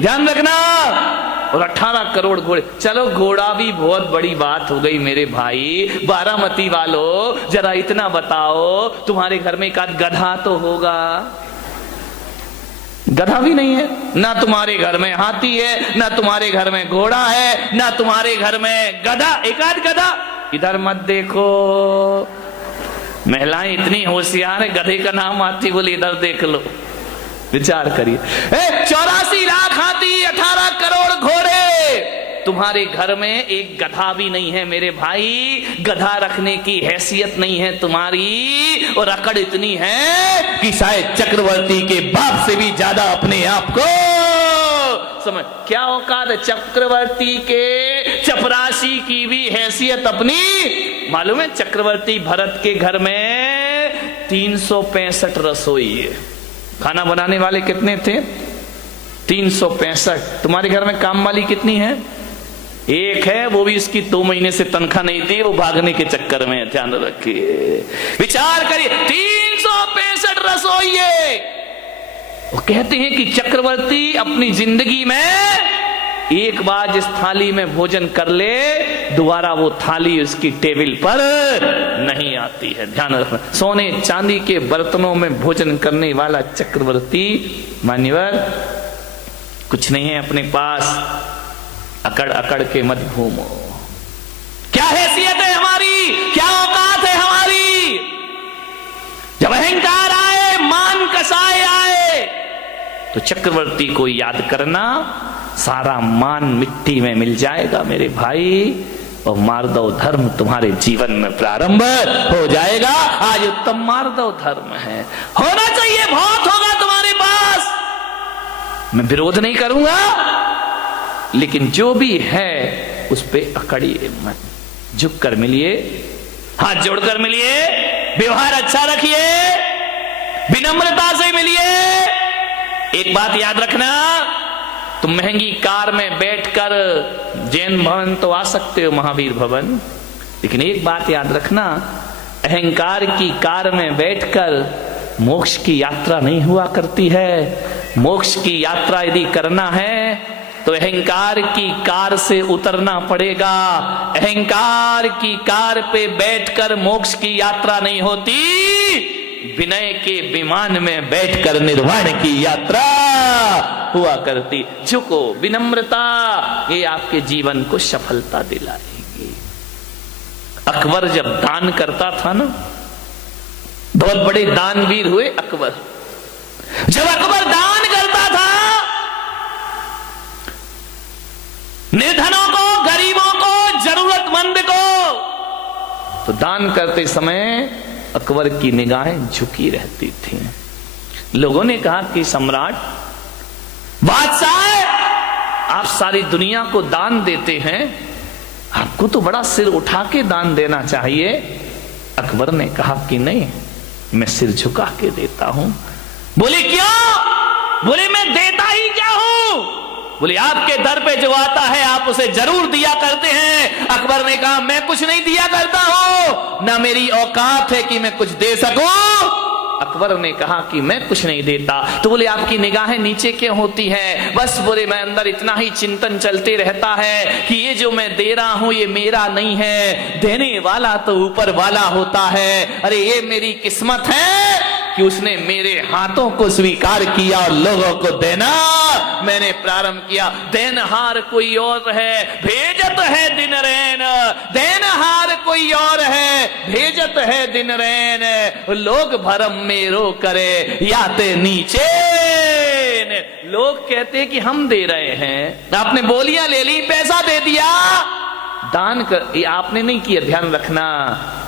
ध्यान रखना। और 18 करोड़ घोड़े, चलो घोड़ा भी बहुत बड़ी बात हो गई मेरे भाई। बारामती वालों जरा इतना बताओ, तुम्हारे घर में एक आध गधा तो होगा? गधा भी नहीं है, ना तुम्हारे घर में हाथी है, ना तुम्हारे घर में घोड़ा है, ना तुम्हारे घर में गधा, एक आध गधा। इधर मत देखो, महिलाएं इतनी होशियार है, गधे का नाम आती बोली इधर देख लो। विचार करिए, 84 लाख हाथी, 18 करोड़ घोड़े, तुम्हारे घर में एक गधा भी नहीं है मेरे भाई। गधा रखने की हैसियत नहीं है तुम्हारी, और अकड़ इतनी है कि शायद चक्रवर्ती के बाप से भी ज्यादा अपने आप को समझ। क्या औकात है चक्रवर्ती के? चपरासी की भी हैसियत अपनी। मालूम है चक्रवर्ती भरत के घर में 365 रसोई है। खाना बनाने वाले कितने थे? 365। तुम्हारे घर में काम वाली कितनी है? एक है, वो भी इसकी 2 महीने से तनख्वाह नहीं दी, वो भागने के चक्कर में। ध्यान रखिए, विचार करिए, 365 रसोई है। वो कहते हैं कि चक्रवर्ती अपनी जिंदगी में एक बार जिस थाली में भोजन कर ले, दोबारा वो थाली उसकी टेबल पर नहीं आती है। ध्यान रखना, सोने चांदी के बर्तनों में भोजन करने वाला चक्रवर्ती मान्यवर कुछ नहीं है अपने पास। अकड़ अकड़ के मत घूमो। क्या हैसियत है हमारी, क्या औकात है हमारी? जब अहंकार आए, मान कसाए आए, तो चक्रवर्ती को याद करना, सारा मान मिट्टी में मिल जाएगा मेरे भाई, और मार्दव धर्म तुम्हारे जीवन में प्रारंभ हो जाएगा। आज उत्तम मार्दव धर्म है, होना चाहिए, बहुत होगा तुम्हारे पास, मैं विरोध नहीं करूंगा, लेकिन जो भी है उस पे अकड़िए मत। झुक कर मिलिए, हाथ जोड़कर मिलिए, व्यवहार अच्छा रखिए, विनम्रता से मिलिए। एक बात याद रखना, तुम महंगी कार में बैठकर जैन भवन तो आ सकते हो, महावीर भवन, लेकिन एक बात याद रखना, अहंकार की कार में बैठकर मोक्ष की यात्रा नहीं हुआ करती है। मोक्ष की यात्रा यदि करना है तो अहंकार की कार से उतरना पड़ेगा। अहंकार की कार पे बैठकर मोक्ष की यात्रा नहीं होती, विनय के विमान में बैठकर निर्वाण की यात्रा हुआ करती। झुको, विनम्रता, ये आपके जीवन को सफलता दिलाएगी। अकबर जब दान करता था ना, बहुत बड़े दानवीर हुए अकबर। जब अकबर दान करता था, निर्धनों को, गरीबों को, जरूरतमंद को, तो दान करते समय अकबर की निगाहें झुकी रहती थी। लोगों ने कहा कि सम्राट, बादशाह, आप सारी दुनिया को दान देते हैं, आपको तो बड़ा सिर उठा के दान देना चाहिए। अकबर ने कहा कि नहीं, मैं सिर झुका के देता हूं। बोले क्यों? बोले मैं देता ही क्या हूं? बोले आपके दर पे जो आता है आप उसे जरूर दिया करते हैं। अकबर ने कहा मैं कुछ नहीं दिया करता हूं, ना मेरी औकात है कि मैं कुछ दे सकूं। अकबर ने कहा कि मैं कुछ नहीं देता। तो बोले आपकी निगाहें नीचे क्यों होती है? बस बोले मैं अंदर इतना ही चिंतन चलते रहता है कि ये जो मैं दे रहा हूं ये मेरा नहीं है, देने वाला तो ऊपर वाला होता है। अरे ये मेरी किस्मत है कि उसने मेरे हाथों को स्वीकार किया और लोगों को देना मैंने प्रारंभ किया। देनहार कोई और है, भेजत है दिन रैन। देनहार कोई और है, भेजत है दिन रैन। लोग भरम मेरो करे, याते नीचे। लोग कहते कि हम दे रहे हैं, आपने बोलियां ले ली, पैसा दे दिया, दान कर, ये आपने नहीं किया। ध्यान रखना,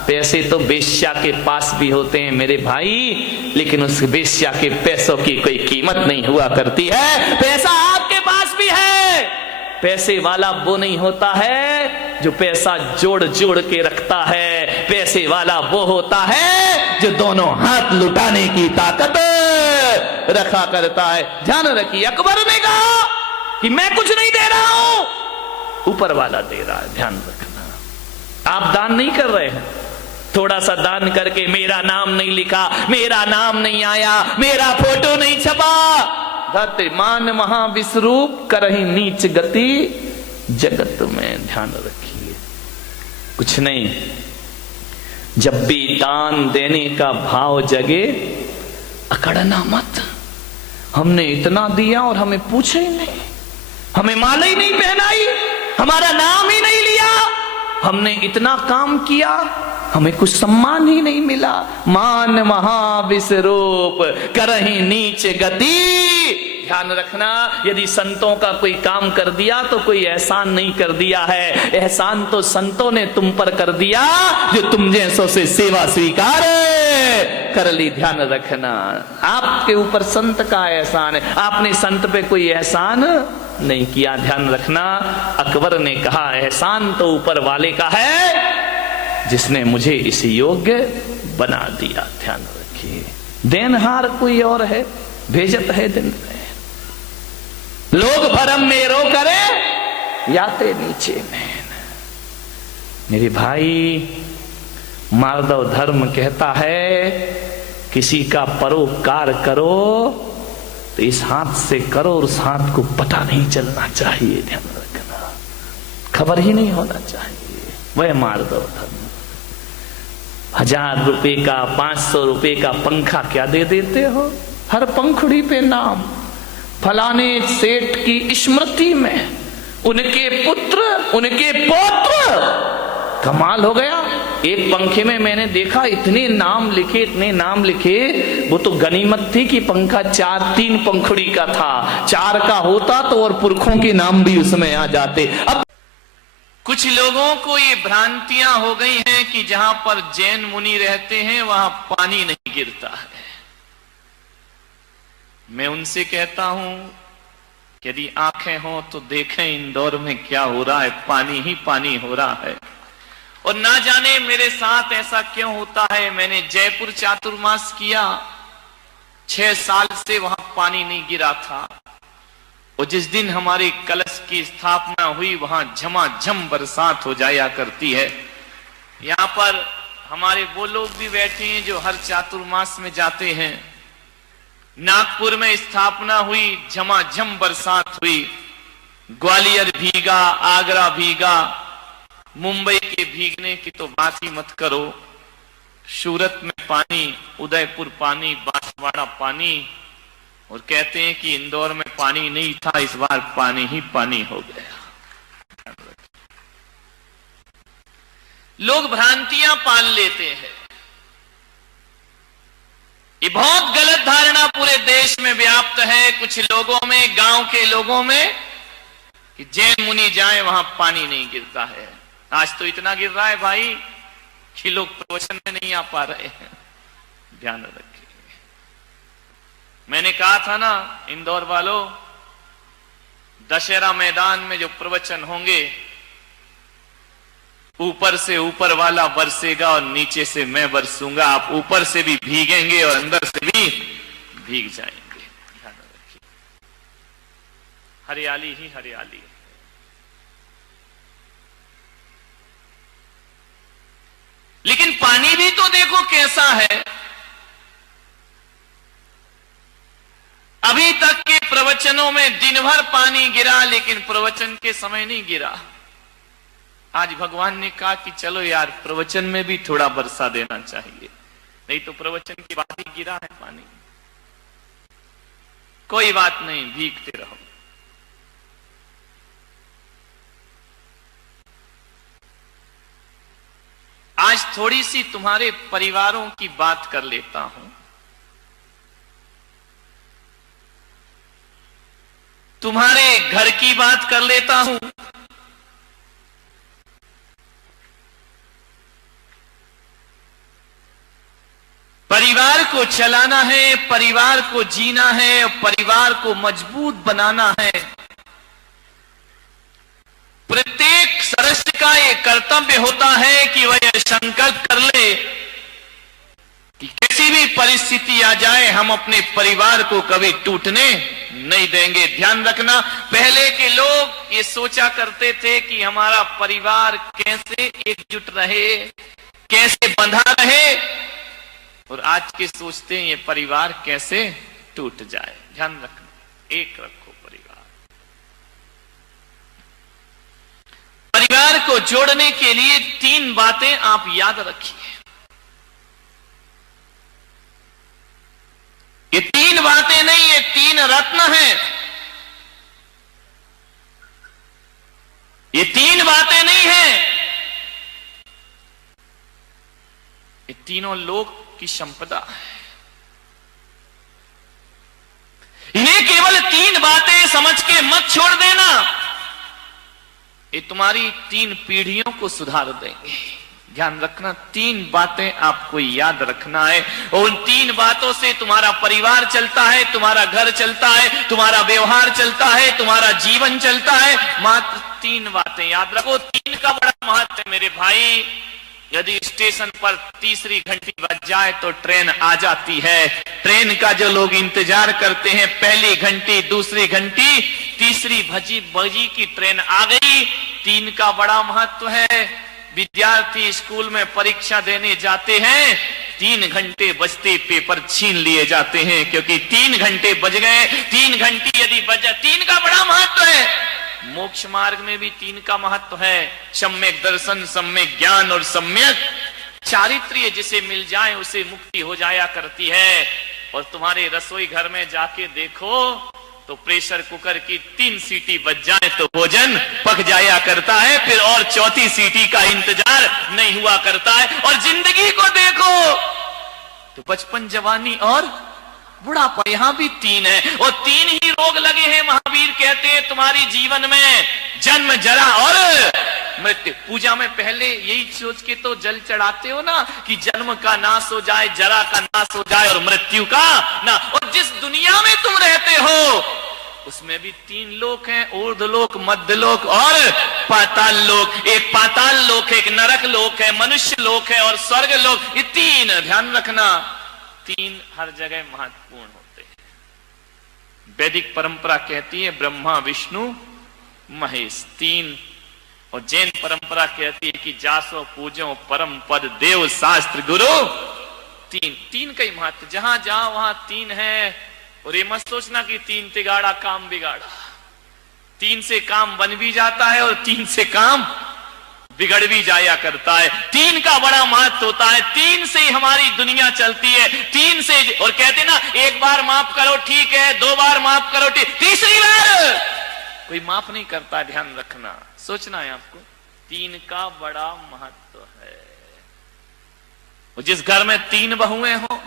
पैसे तो वेश्या के पास भी होते हैं मेरे भाई, लेकिन उस वेश्या के पैसों की कोई कीमत नहीं हुआ करती है। पैसा आपके पास भी है। पैसे वाला वो नहीं होता है जो पैसा जोड़ जोड़ के रखता है। पैसे वाला वो होता है जो दोनों हाथ लुटाने की ताकत रखा करता है। ध्यान रखिए, अकबर ने कहा कि मैं कुछ नहीं दे रहा हूं, ऊपर वाला दे रहा है। ध्यान रखना, आप दान नहीं कर रहे हैं। थोड़ा सा दान करके मेरा नाम नहीं लिखा, मेरा नाम नहीं आया, मेरा फोटो नहीं छपा, धरते मान महाविश्वरूप करही नीच गति जगत में। ध्यान रखिए, कुछ नहीं, जब भी दान देने का भाव जगे अकड़ना मत। हमने इतना दिया और हमें पूछे ही नहीं, हमें माला ही नहीं पहनाई, हमारा नाम ही नहीं लिया, हमने इतना काम किया, हमें कुछ सम्मान ही नहीं मिला। मान महाविश्वरूप करही नीच गति। ध्यान रखना, यदि संतों का कोई काम कर दिया तो कोई एहसान नहीं कर दिया है, एहसान तो संतों ने तुम पर कर दिया जो तुम जैसों से सेवा स्वीकार कर ली। ध्यान रखना, आपके ऊपर संत का एहसान है, आपने संत पे कोई एहसान नहीं किया। ध्यान रखना, अकबर ने कहा एहसान तो ऊपर वाले का है जिसने मुझे इस योग्य बना दिया। ध्यान रखिए, देनहार कोई और है, भेजत है दिन में। लोग भरम में रो करे याते नीचे में। मेरे भाई, माधव धर्म कहता है किसी का परोपकार करो तो इस हाथ से करो और उस हाथ को पता नहीं चलना चाहिए। ध्यान रखना, खबर ही नहीं होना चाहिए। वह माधव धर्म। 1000 रुपए का 500 रुपए का पंखा क्या दे देते हो, हर पंखुड़ी पे नाम, फलाने सेठ की स्मृति में, उनके पुत्र, उनके पौत्र। कमाल हो गया। एक पंखे में मैंने देखा इतने नाम लिखे, इतने नाम लिखे। वो तो गनीमत थी कि पंखा 3 पंखुड़ी का था, 4 का होता तो और पुरखों के नाम भी उसमें आ जाते। अब कुछ लोगों को ये भ्रांतियां हो गई हैं कि जहां पर जैन मुनि रहते हैं वहां पानी नहीं गिरता है। मैं उनसे कहता हूं यदि आंखें हो तो देखें इंदौर में क्या हो रहा है, पानी ही पानी हो रहा है। और ना जाने मेरे साथ ऐसा क्यों होता है। मैंने जयपुर चातुर्मास किया, 6 साल से वहां पानी नहीं गिरा था। और जिस दिन हमारे कलश की स्थापना हुई वहां झमाझम बरसात हो जाया करती है। यहां पर हमारे वो लोग भी बैठे हैं जो हर चातुर्मास में जाते हैं। नागपुर में स्थापना हुई, झमाझम बरसात हुई, ग्वालियर भीगा, आगरा भीगा, मुंबई के भीगने की तो बात ही मत करो। सूरत में पानी, उदयपुर पानी, बांसवाड़ा पानी। और कहते हैं कि इंदौर में पानी नहीं था, इस बार पानी ही पानी हो गया। लोग भ्रांतियां पाल लेते हैं। ये बहुत गलत धारणा पूरे देश में व्याप्त है, कुछ लोगों में, गांव के लोगों में, कि जैन मुनि जाए वहां पानी नहीं गिरता है। आज तो इतना गिर रहा है भाई कि लोग प्रवचन में नहीं आ पा रहे हैं। ध्यान रखिए, मैंने कहा था ना इंदौर वालों, दशहरा मैदान में जो प्रवचन होंगे, ऊपर से ऊपर वाला बरसेगा और नीचे से मैं बरसूंगा। आप ऊपर से भी भीगेंगे और अंदर से भी भीग जाएंगे। ध्यान रखिए, हरियाली ही हरियाली। लेकिन पानी भी तो देखो कैसा है। अभी तक के प्रवचनों में दिन भर पानी गिरा, लेकिन प्रवचन के समय नहीं गिरा। आज भगवान ने कहा कि चलो यार, प्रवचन में भी थोड़ा बरसा देना चाहिए, नहीं तो प्रवचन की बात ही गिरा है पानी। कोई बात नहीं, भीगते रहो। आज थोड़ी सी तुम्हारे परिवारों की बात कर लेता हूं। तुम्हारे घर की बात कर लेता हूं। परिवार को चलाना है, परिवार को जीना है, परिवार को मजबूत बनाना है। प्रत्येक सदस्य का यह कर्तव्य होता है कि वह यह संकल्प कर ले कि किसी भी परिस्थिति आ जाए हम अपने परिवार को कभी टूटने नहीं देंगे। ध्यान रखना, पहले के लोग ये सोचा करते थे कि हमारा परिवार कैसे एकजुट रहे, कैसे बंधा रहे, और आज के सोचते हैं ये परिवार कैसे टूट जाए। ध्यान रखना, एक रखो परिवार। परिवार को जोड़ने के लिए 3 बातें आप याद रखिए। ये 3 बातें नहीं, ये 3 रत्न हैं। ये 3 बातें नहीं हैं, ये तीनों लोक की संपदा है। इन्हें केवल 3 बातें समझ के मत छोड़ देना, ये तुम्हारी 3 पीढ़ियों को सुधार देंगे। ध्यान रखना, 3 बातें आपको याद रखना है, और उन 3 बातों से तुम्हारा परिवार चलता है, तुम्हारा घर चलता है, तुम्हारा व्यवहार चलता है, तुम्हारा जीवन चलता है। मात्र 3 बातें याद रखो। 3 का बड़ा महत्व है मेरे भाई। यदि स्टेशन पर तीसरी घंटी बज जाए तो ट्रेन आ जाती है। ट्रेन का जो लोग इंतजार करते हैं, पहली घंटी, दूसरी घंटी, तीसरी बजी की ट्रेन आ गई। 3 का बड़ा महत्व है। विद्यार्थी स्कूल में परीक्षा देने जाते हैं, 3 घंटे बजते पेपर छीन लिए जाते हैं, क्योंकि 3 घंटे बज गए। 3 घंटी यदि बज जाए, 3 का बड़ा महत्व है। मोक्ष मार्ग में भी 3 का महत्व है। सम्यक दर्शन, सम्यक ज्ञान और सम्यक चारित्र्य जिसे मिल जाए उसे मुक्ति हो जाया करती है। और तुम्हारे रसोई घर में जाके देखो तो प्रेशर कुकर की 3 सीटी बज जाए तो भोजन पक जाया करता है, फिर और 4थी सीटी का इंतजार नहीं हुआ करता है। और जिंदगी को देखो तो बचपन, जवानी और बुढ़ापा, यहां भी 3 है। और 3 ही रोग लगे हैं। महावीर कहते हैं तुम्हारी जीवन में जन्म, जरा और मृत्यु। पूजा में पहले यही सोच के तो जल चढ़ाते हो ना कि जन्म का नाश हो जाए, जरा का नाश हो जाए और मृत्यु का ना। और जिस दुनिया में तुम रहते हो उसमें भी 3 लोक हैं, ऊर्ध्वलोक, मध्यलोक और पाताल लोक। एक पाताल लोक है, एक नरक लोक है, मनुष्य लोक है और स्वर्ग लोक। ये 3 ध्यान रखना, 3 हर जगह महत्वपूर्ण होते हैं। वैदिक परंपरा कहती है ब्रह्मा, विष्णु, महेश 3, और जैन परंपरा कहती है कि जासो पूजो परम पद देव शास्त्र गुरु 3। 3 का ही महत्व, जहां जाओ वहां 3 है। और ये मत सोचना कि 3 तिगाड़ा काम बिगाड़ा। 3 से काम बन भी जाता है और 3 से काम बिगड़ भी जाया करता है। 3 का बड़ा महत्व होता है। 3 से ही हमारी दुनिया चलती है। 3 से, और कहते ना 1 बार माफ करो ठीक है, 2 बार माफ करो ठीक, तीसरी बार कोई माफ नहीं करता। ध्यान रखना, सोचना है आपको, 3 का बड़ा महत्व है। और जिस घर में 3 बहुएं हो,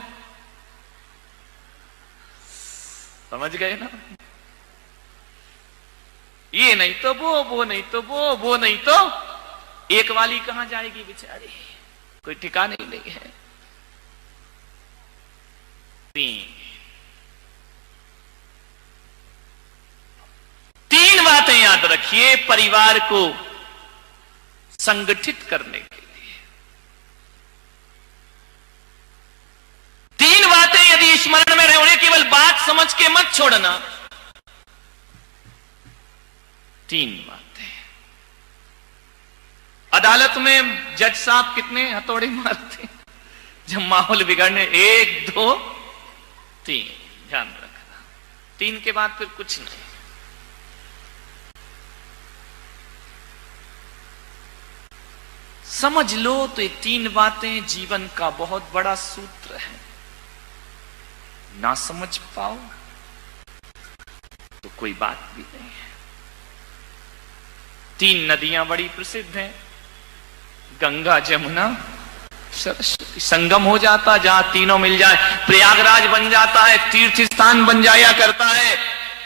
समझ गए ना, ये नहीं तो वो नहीं तो वो नहीं तो एक वाली कहां जाएगी बेचारी, कोई ठिकाने ही नहीं है। 3 बातें याद रखिए परिवार को संगठित करने के लिए। 3 बातें यदि स्मरण में रहे, उन्हें केवल बात समझ के मत छोड़ना। 3 बातें। अदालत में जज साहब कितने हथौड़े मारते जब माहौल बिगड़ने, 1 2 3। ध्यान रखना, 3 के बाद फिर कुछ नहीं। समझ लो तो ये 3 बातें जीवन का बहुत बड़ा सूत्र है। ना समझ पाओ तो कोई बात भी नहीं है। 3 नदियां बड़ी प्रसिद्ध हैं, गंगा, जमुना, सरस्वती। संगम हो जाता जहां तीनों मिल जाए, प्रयागराज बन जाता है, तीर्थ स्थान बन जाया करता है।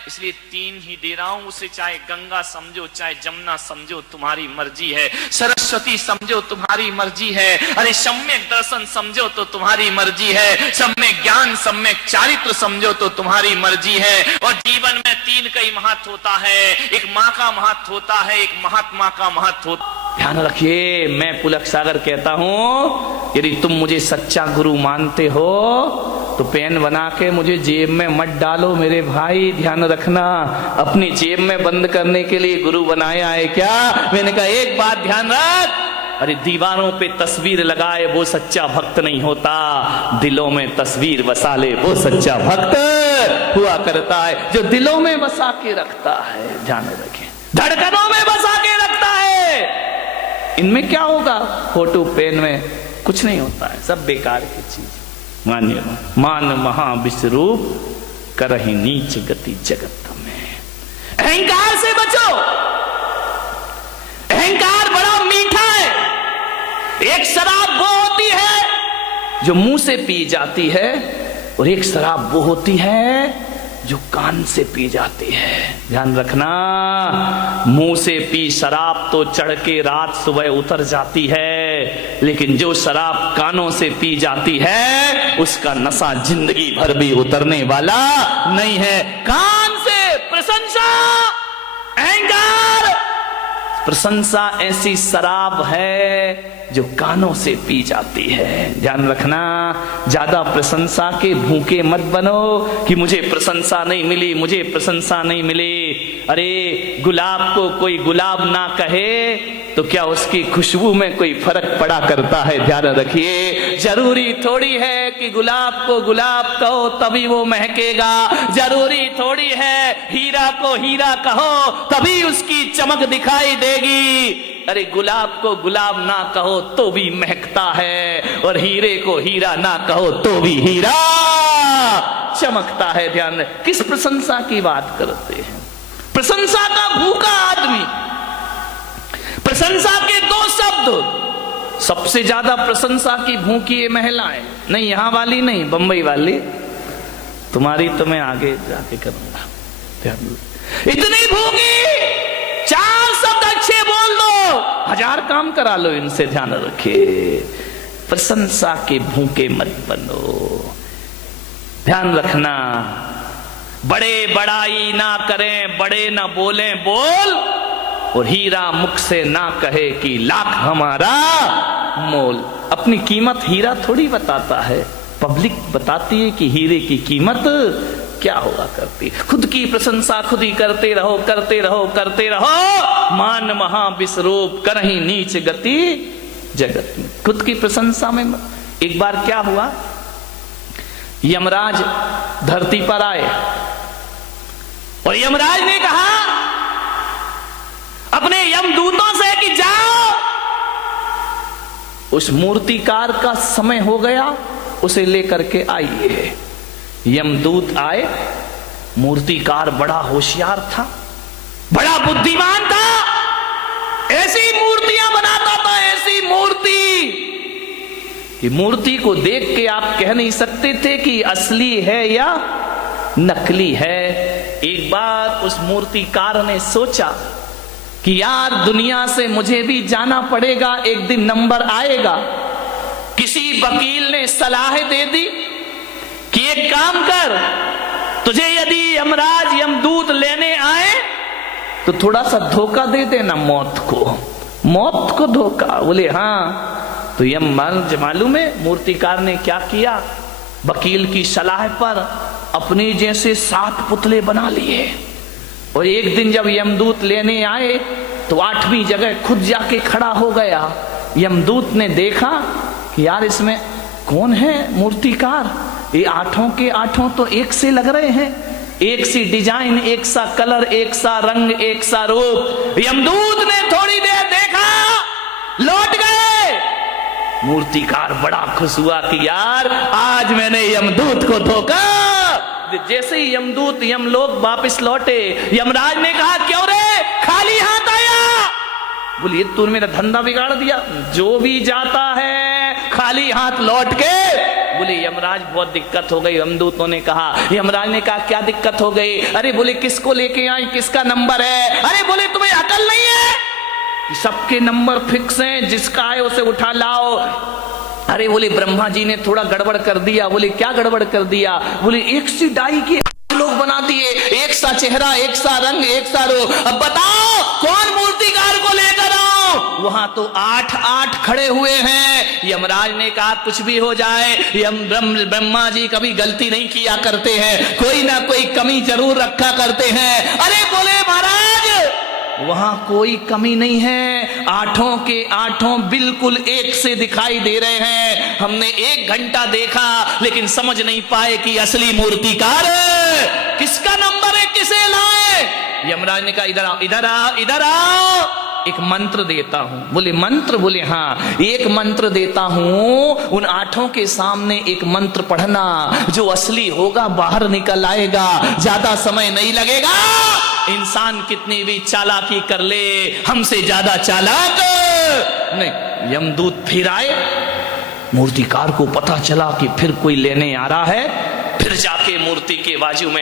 इसलिए 3 ही दे रहा हूं, उसे चाहे गंगा समझो, चाहे जमुना समझो, तुम्हारी मर्जी है। सरस्वती समझो, तुम्हारी मर्जी है। अरे सम्यक दर्शन समझो तो तुम्हारी मर्जी है। सम्यक ज्ञान, सम्यक चारित्र समझो तो तुम्हारी मर्जी है। और जीवन में 3 का ही महत्व होता है। एक माँ का महत्व होता है, एक महात्मा का महत्व होता है। ध्यान रखिए, मैं पुलक सागर कहता हूं, यदि तुम मुझे सच्चा गुरु मानते हो तो पेन बना के मुझे जेब में मत डालो मेरे भाई। ध्यान रखना, अपनी जेब में बंद करने के लिए गुरु बनाया है क्या? मैंने कहा एक बात ध्यान रख, अरे दीवारों पे तस्वीर लगाए वो सच्चा भक्त नहीं होता, दिलों में तस्वीर बसा ले वो सच्चा भक्त हुआ करता है, जो दिलों में बसा के रखता है, ध्यान रखें, धड़कनों में बसा के रखता है। इनमें क्या होगा, फोटो पेन में कुछ नहीं होता है, सब बेकार की चीज। मानिए, मान महा विश्वरूप करहि नीच गति जगत में। अहंकार से बचो। अहंकार बड़ा मीठा है। एक शराब वो होती है जो मुंह से पी जाती है, और एक शराब वो होती है जो कान से पी जाती है। ध्यान रखना, मुंह से पी शराब तो चढ़ के रात सुबह उतर जाती है, लेकिन जो शराब कानों से पी जाती है उसका नशा जिंदगी भर भी उतरने वाला नहीं है। कान से प्रशंसा, अहंकार, प्रशंसा ऐसी शराब है जो कानों से पी जाती है। ध्यान रखना, ज्यादा प्रशंसा के भूखे मत बनो कि मुझे प्रशंसा नहीं मिली, मुझे प्रशंसा नहीं मिली। अरे गुलाब को कोई गुलाब ना कहे तो क्या उसकी खुशबू में कोई फर्क पड़ा करता है? ध्यान रखिए, जरूरी थोड़ी है कि गुलाब को गुलाब कहो तभी वो महकेगा, जरूरी थोड़ी है हीरा को हीरा कहो तभी उसकी चमक दिखाई देगी। अरे गुलाब को गुलाब ना कहो तो भी महकता है, और हीरे को हीरा ना कहो तो भी हीरा चमकता है। ध्यान रहे, किस प्रशंसा की बात करते हैं? प्रशंसा का भूखा आदमी, प्रशंसा के दो शब्द, सबसे ज्यादा प्रशंसा की भूखी ये महिलाएं, नहीं यहां वाली नहीं, बंबई वाली, तुम्हारी तो मैं आगे जाके करूंगा। इतनी भूखी, चार शब्द अच्छे बोल दो, 1000 काम करा लो इनसे। ध्यान रखिए, प्रशंसा के भूखे मत बनो। ध्यान रखना, बड़े बड़ाई ना करें, बड़े ना बोलें बोल, और हीरा मुख से ना कहे कि लाख हमारा मोल। अपनी कीमत हीरा थोड़ी बताता है, पब्लिक बताती है कि हीरे की कीमत क्या हुआ करती। खुद की प्रशंसा खुद ही करते रहो, करते रहो, करते रहो। मान महा विश्वरूप करहि नीच गति जगत में। खुद की प्रशंसा में। एक बार क्या हुआ, यमराज धरती पर आए और यमराज ने कहा अपने यमदूतों से कि जाओ, उस मूर्तिकार का समय हो गया, उसे लेकर के आइए। यमदूत आए, मूर्तिकार बड़ा होशियार था, बड़ा बुद्धिमान था, ऐसी मूर्तियां बनाता था, ऐसी मूर्ति कि मूर्ति को देख के आप कह नहीं सकते थे कि असली है या नकली है। एक बार उस मूर्तिकार ने सोचा कि यार दुनिया से मुझे भी जाना पड़ेगा, एक दिन नंबर आएगा। किसी वकील ने सलाह दे दी कि एक काम कर, तुझे यदि यमराज यमदूत लेने आए तो थोड़ा सा धोखा दे देना मौत को धोखा। बोले हाँ। तो मालूम है मूर्तिकार ने क्या किया? वकील की सलाह पर अपने जैसे 7 पुतले बना लिए, और एक दिन जब यमदूत लेने आए तो 8वीं जगह खुद जाके खड़ा हो गया। यमदूत ने देखा कि यार इसमें कौन है मूर्तिकार, ये 8 के 8 तो एक से लग रहे हैं, एक सी डिजाइन, एक सा कलर, एक सा रंग, एक सा रूप। यमदूत ने थोड़ी देर देखा, लौट गए। मूर्तिकार बड़ा खुश हुआ कि यार आज मैंने यमदूत को धोखा। जैसे ही यमदूत यमलोक वापस लौटे, यमराज ने कहा क्यों रे खाली हाथ आया? बोलिए तू मेरा धंधा बिगाड़ दिया, जो भी जाता है खाली हाथ लौट के। बोले यमराज बहुत दिक्कत हो गई। यमदूतों ने कहा, यमराज ने कहा क्या दिक्कत हो गई? अरे बोले किसको लेके आए, किसका नंबर है? अरे बोले तुम्हें अकल नहीं है? सबके नंबर फिक्स हैं, जिसका है उसे उठा लाओ। अरे बोले ब्रह्मा जी ने थोड़ा गड़बड़ कर दिया। बोले क्या गड़बड़ कर दिया? बोले एक सी डाई के लोग बना दिए, एक सा चेहरा, एक सा रंग, एक सा रूप। अब बताओ कौन मूर्तिकार को लेकर आओ? वहां तो 8 खड़े हुए हैं। यमराज ने कहा कुछ भी हो जाए, ब्रह्मा जी कभी गलती नहीं किया करते हैं, कोई ना कोई कमी जरूर रखा करते हैं। अरे बोले महाराज वहां कोई कमी नहीं है, 8 के 8 बिल्कुल एक से दिखाई दे रहे हैं। हमने 1 घंटा देखा लेकिन समझ नहीं पाए कि असली मूर्तिकार किसका नंबर है, किसे लाए? यमराज ने कहा इधर आओ, इधर आओ, इधर आओ, एक मंत्र देता हूं। बोले मंत्र? बोले हाँ, एक मंत्र देता हूं, उन आठों के सामने एक मंत्र पढ़ना, जो असली होगा बाहर निकल आएगा, ज्यादा समय नहीं लगेगा। इंसान कितनी भी चालाकी कर ले, हमसे ज्यादा चालाक नहीं। यमदूत फिर आए, मूर्तिकार को पता चला कि फिर कोई लेने आ रहा है, फिर जाके मूर्ति के बाजू में